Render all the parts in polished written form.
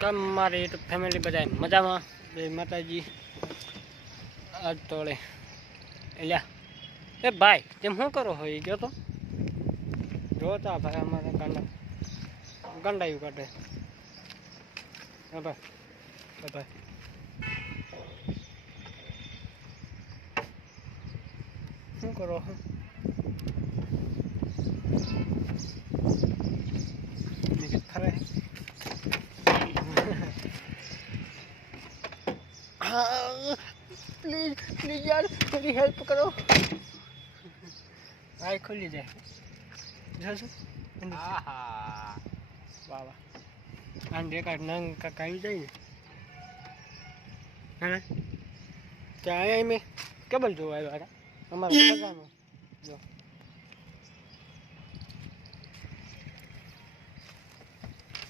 કેમ મારી YouTube family બધા મજામાં? જય માતાજી. આજ તોળે એલ્યા એ ભાઈ તેમ શું કરો હોય ગયો તો જોતા ભાઈ અમારે ગંડાયું કાઢે. હા ભાઈ ભાઈ શું કરો? ખરે હા પ્લીઝ પ્લીઝ યાર मेरी हेल्प करो. भाई खुली जाए જોશું. આહા વાહ વાહ આને દેખાડ નંગ કાંક આવી જાય ને હા ત્યાં અહીંયા મેં કેબલ જોવા આવ્યા હતા અમારા ખજાનો જો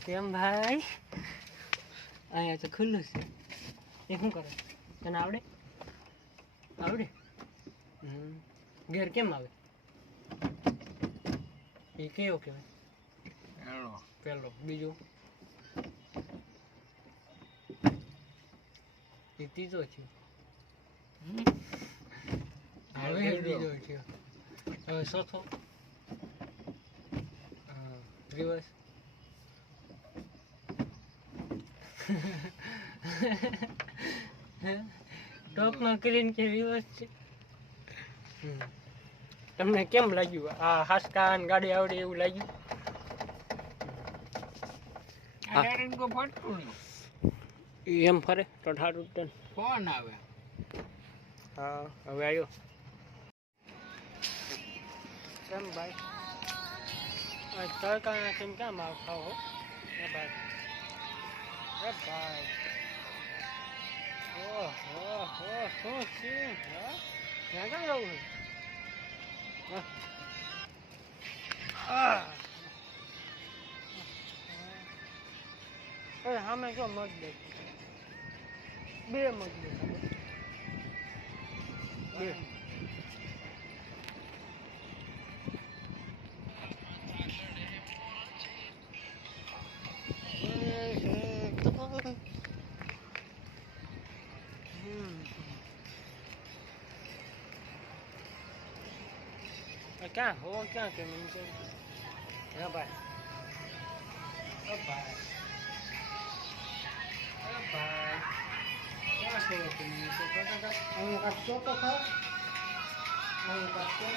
કેમ ભાઈ અહીંયા તો ખુલ્લું છે. એ શું કરે તને આવડે આવડે? ઘેર કેમ આવે? એ કયો કહેવાય? પેલો બીજો એ ત્રીજો છે. હવે બીજો છે. હવે ચોથો હા રિવર્સ. ટોપમાં કરીને કે રિવર્સ છે. તમને કેમ લાગ્યું આ હાસકાન ગાડી આવડે એવું લાગ્યું? એમ ફરે તો ઠારું ટન ફોન આવે. હા હવે આવ્યો. કેમ ભાઈ તડકા કેમ ક્યાં માર ખાઓ એ ભાઈ એ ભાઈ ઓહ ઓહ ઓહ શું છે હા ક્યાં ક્યાં જવું છે? સામે જો મત દે બે મત દે બે ક્યાં હો ક્યાં કે મને હા ભાઈ ભાઈ ભાઈ ક્યાં છો તમે? અહીં કાઢશો તો ખરા અહીં કાઢશો.